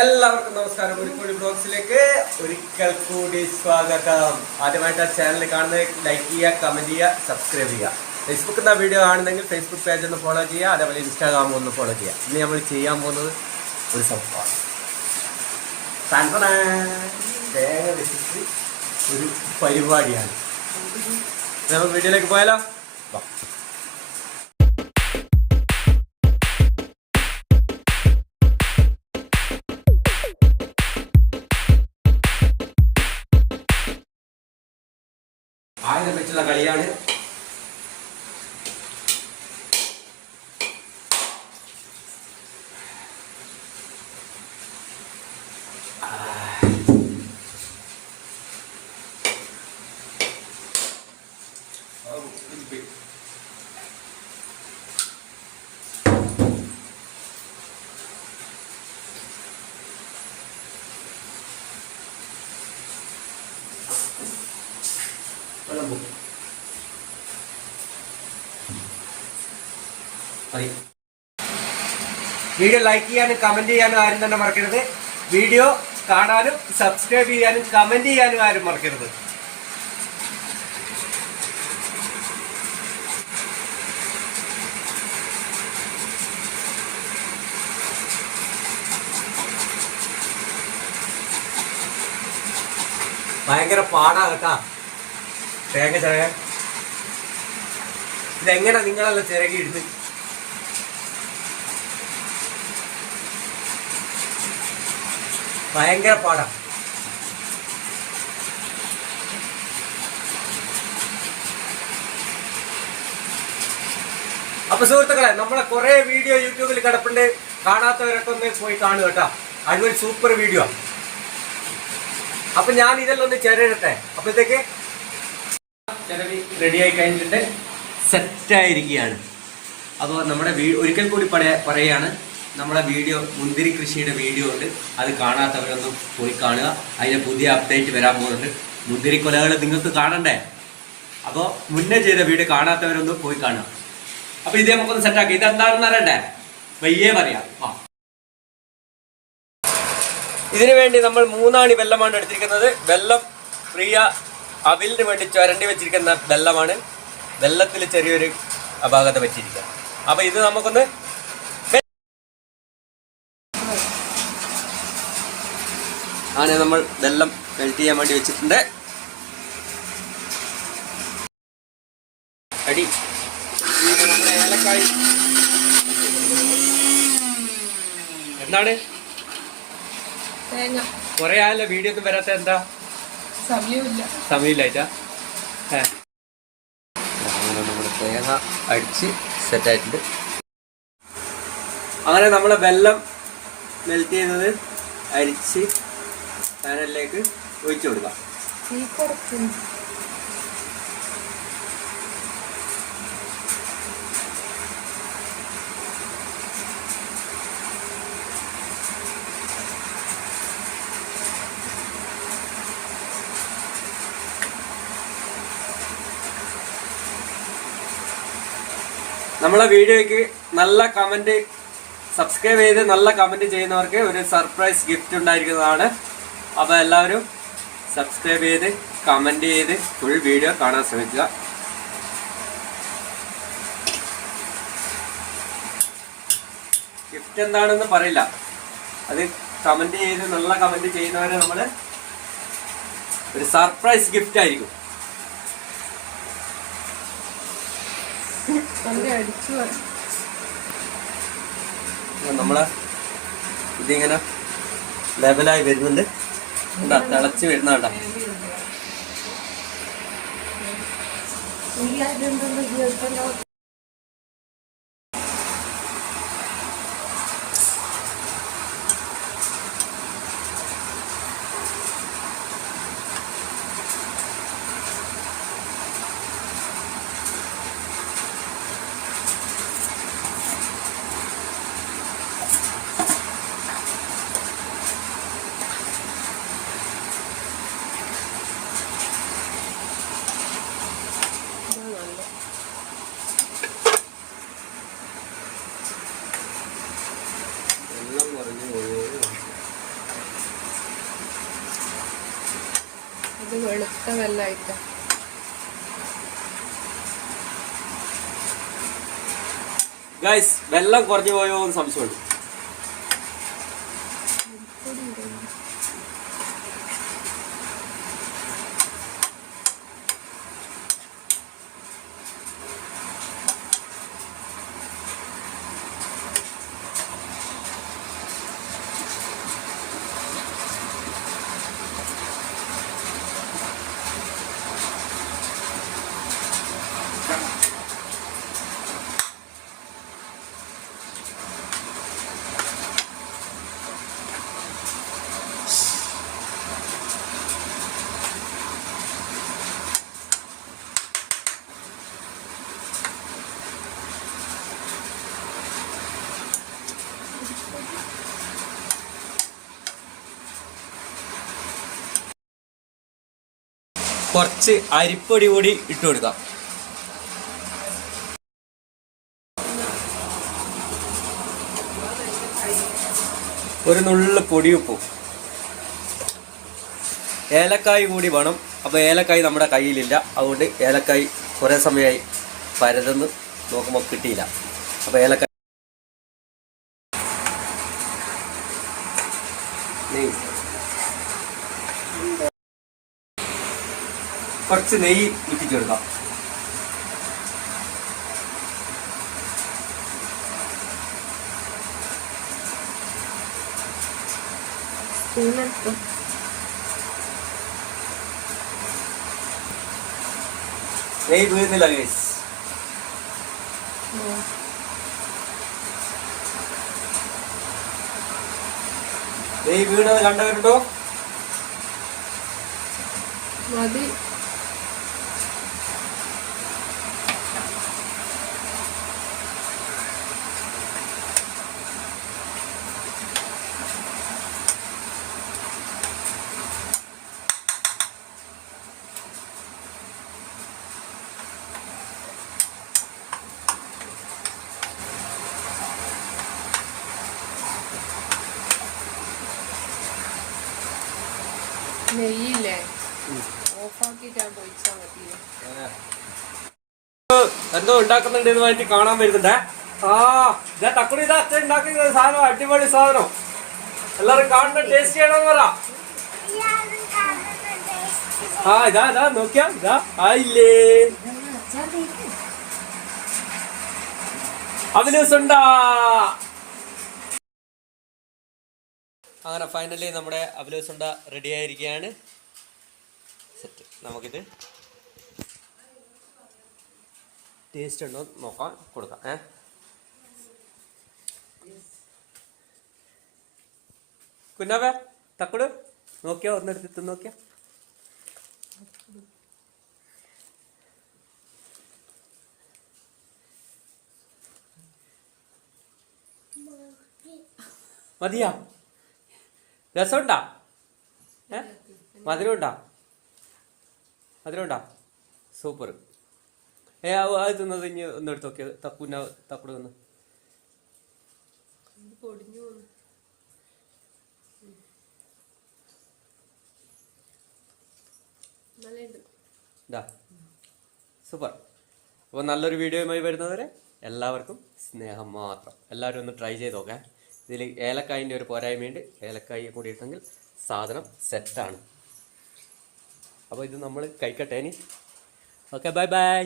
എല്ലാവർക്കും നമസ്കാരം. ഒരുക്കോടി ബ്ലോഗ്സിലേക്ക് ഒരിക്കൽ കൂടി സ്വാഗതം. ആദ്യമായിട്ട് ആ ചാനൽ കാണുന്നത് ലൈക്ക് ചെയ്യുക കമന്റ് ചെയ്യുക സബ്സ്ക്രൈബ് ചെയ്യുക. ഫേസ്ബുക്കിൽ നിന്ന് വീഡിയോ കാണുന്നെങ്കിൽ ഫേസ്ബുക്ക് പേജ് ഒന്ന് ഫോളോ ചെയ്യുക അതേപോലെ ഇൻസ്റ്റാഗ്രാം ഒന്ന് ഫോളോ ചെയ്യുക. ഇന്ന് നമ്മൾ ചെയ്യാൻ പോകുന്നത് ഒരു സംഭവമാണ്. ഒരു പരിപാടിയാണ്. നമ്മൾ വീഡിയോയിലേക്ക് പോയാലോ? ആയുധം വെച്ചുള്ള കളിയാണ് വീഡിയോ ലൈക്ക് ചെയ്യാനും കമന്റ് ചെയ്യാനും ആരും തന്നെ മറക്കരുത്. വീഡിയോ കാണാനും സബ്സ്ക്രൈബ് ചെയ്യാനും കമന്റ് ചെയ്യാനും ആരും മറക്കരുത്. ഭയങ്കര പാടാ കേട്ടാ. തേങ്ങ ചായ. ഇതെങ്ങനെ നിങ്ങളല്ല ചിരകി ഇടുന്നത് ഭയങ്കര പാടാ. അപ്പൊ സുഹൃത്തുക്കളെ നമ്മളെ കുറെ വീഡിയോ യൂട്യൂബിൽ കിടപ്പുണ്ട്. കാണാത്തവരൊക്കെ ഒന്ന് പോയി കാണുക കേട്ടോ. അടിപൊളി സൂപ്പർ വീഡിയോ അപ്പൊ ഞാൻ ഇതെല്ലാം ഒന്ന് ചിരയിടട്ടെ അപ്പോഴത്തേക്ക് റെഡി ആയി കഴിഞ്ഞിട്ട് സെറ്റായിരിക്കുകയാണ്. അപ്പോൾ നമ്മുടെ വീ ഒരിക്കൽ കൂടി പറയാ പറയുകയാണ് നമ്മുടെ വീഡിയോ മുന്തിരി കൃഷിയുടെ വീഡിയോ ഉണ്ട്. അത് കാണാത്തവരൊന്നും പോയി കാണുക. അതിന് പുതിയ അപ്ഡേറ്റ് വരാൻ പോകുന്നുണ്ട്. മുന്തിരി കൊലകൾ നിങ്ങൾക്ക് കാണണ്ടേ? അപ്പോൾ മുന്നേ ചെയ്ത വീഡിയോ കാണാത്തവരൊന്നും പോയി കാണുക. അപ്പോൾ ഇത് നമുക്കൊന്ന് സെറ്റാക്കി. ഇത് എന്താണെന്ന് അറിയണ്ടേ? വയ്യേ പറയാം. ആ. ഇതിനു വേണ്ടി നമ്മൾ മൂന്നാണി വെള്ളമാണ് എടുത്തിരിക്കുന്നത്. വെള്ളം പ്രിയ അവിലിന് വേണ്ടി ചുരണ്ടി വെച്ചിരിക്കുന്ന വെള്ളമാണ്. വെള്ളത്തിൽ ചെറിയൊരു അപാകത പറ്റിയിരിക്കുക അപ്പൊ ഇത് നമുക്കൊന്ന് അങ്ങനെ ആണ് നമ്മൾ വെള്ളം മെൽറ്റ് ചെയ്യാൻ വേണ്ടി വെച്ചിട്ടുണ്ട്. അടി. ഏലക്കായി എന്താണ് കൊറേ ആയല്ലോ വീഡിയോ ഒന്നും വരാത്ത എന്താ? സമയമില്ല. സമയമില്ലായിട്ടാ ഏ. തേങ്ങ അടിച്ച് സെറ്റായിട്ടുണ്ട് അങ്ങനെ നമ്മളെ വെള്ളം മെൽറ്റ് ചെയ്തത് അരിച്ച് പാനലിലേക്ക് ഒഴിച്ചു കൊടുക്കാം. നമ്മളെ വീഡിയോയ്ക്ക് നല്ല കമന്റ് സബ്സ്ക്രൈബ് ചെയ്ത് നല്ല കമന്റ് ചെയ്യുന്നവർക്ക് ഒരു സർപ്രൈസ് ഗിഫ്റ്റ് ഉണ്ടായിരിക്കുന്നതാണ്. അപ്പോൾ എല്ലാവരും സബ്സ്ക്രൈബ് ചെയ്ത് കമന്റ് ചെയ്ത് ഫുൾ വീഡിയോ കാണാൻ ശ്രമിക്കുക. ഗിഫ്റ്റ് എന്താണെന്ന് പറയില്ല. അത് കമന്റ് ചെയ്ത് നല്ല കമന്റ് ചെയ്യുന്നവരെ നമ്മൾ ഒരു സർപ്രൈസ് ഗിഫ്റ്റ് ആയിരിക്കും നല്ല അടിച്ചു വരണം. നമ്മളെ ഇതിങ്ങനെ ലെവലായി വരുന്നുണ്ട്. എന്താ തിളച്ച് വരുന്ന ഈ കേൾക്കല്ലോ. ഇതാ നല്ല. വെള്ളമായിട്ട് ഗൈസ് വെള്ളം കുറഞ്ഞു പോയോ എന്ന് സംശയമുണ്ട്. കുറച്ച് അരിപ്പൊടി കൂടി ഇട്ട് കൊടുക്കാം. ഒരു നുള്ള പൊടിയുപ്പും. ഏലക്കായ് കൂടി വേണം. അപ്പോൾ ഏലക്കായ് നമ്മുടെ കയ്യിലില്ല. അതുകൊണ്ട് ഏലക്കായ് കുറേ സമയമായി പരതെന്ന് നോക്കുമ്പോൾ കിട്ടിയില്ല. അപ്പോൾ ഏലക്കായ് കുറച്ച് നെയ്യ് ഇറ്റിച്ചു കൊടുക്കാം നെയ്യ് വീഴുന്നില്ല ഗേസ് നെയ്യ് വീണത് കണ്ടവരുണ്ടോ? മതി. നെയ്യില്ലേ? മതി. എന്തോ ഉണ്ടാക്കുന്നുണ്ട് കാണാൻ വരുന്നുണ്ടേ. ആ ഇതാ തക്കുടി ഇതാ അച്ഛൻ ഉണ്ടാക്കുന്ന സാധനം അടിപൊളി സാധനം. എല്ലാരും കാണുന്ന ടേസ്റ്റ് ചെയ്യണം പറ. ആ ഇതാ ഇതാ നോക്കിയാ ഇതാ ആയില്ലേ. അവലൂസുണ്ടാ അങ്ങനെ ഫൈനലി നമ്മുടെ അവലൂസുണ്ട റെഡി ആയിരിക്കുകയാണ് സെറ്റ് നമുക്കിത് ടേസ്റ്റ് ഉണ്ടോ നോക്കാം കൊടുക്കാം ഏ? കുഞ്ഞാവേ തക്കുട് നോക്കിയോ ഒന്നെടുത്ത് തിന്ന് നോക്കിയോ? മതിയാ? രസമുണ്ടാ? ഏ? മധുരമുണ്ടാ? മധുരമുണ്ടാ? സൂപ്പർ. ഏ അത് തിന്നത് ഇനി ഒന്ന് എടുത്ത് നോക്കിയത് തക്കുന്ന തക്കുട് തിന്ന് പൊടിഞ്ഞു പോന്നു നല്ലുണ്ട് ഇതാ. സൂപ്പർ. അപ്പോൾ നല്ലൊരു വീഡിയോയുമായി വരുന്നവരെ എല്ലാവർക്കും സ്നേഹം മാത്രം. എല്ലാവരും ഒന്ന് ട്രൈ ചെയ്ത് നോക്കാം. ഇതിൽ ഏലക്കായിന്റെ ഒരു പോരായ്മയുണ്ട്. ഏലക്കായ കൂടി ഇട്ടെങ്കിൽ സാധനം സെറ്റാണ് അപ്പോൾ ഇത് നമ്മൾ കഴിക്കട്ടെ ഇനി. Okay bye bye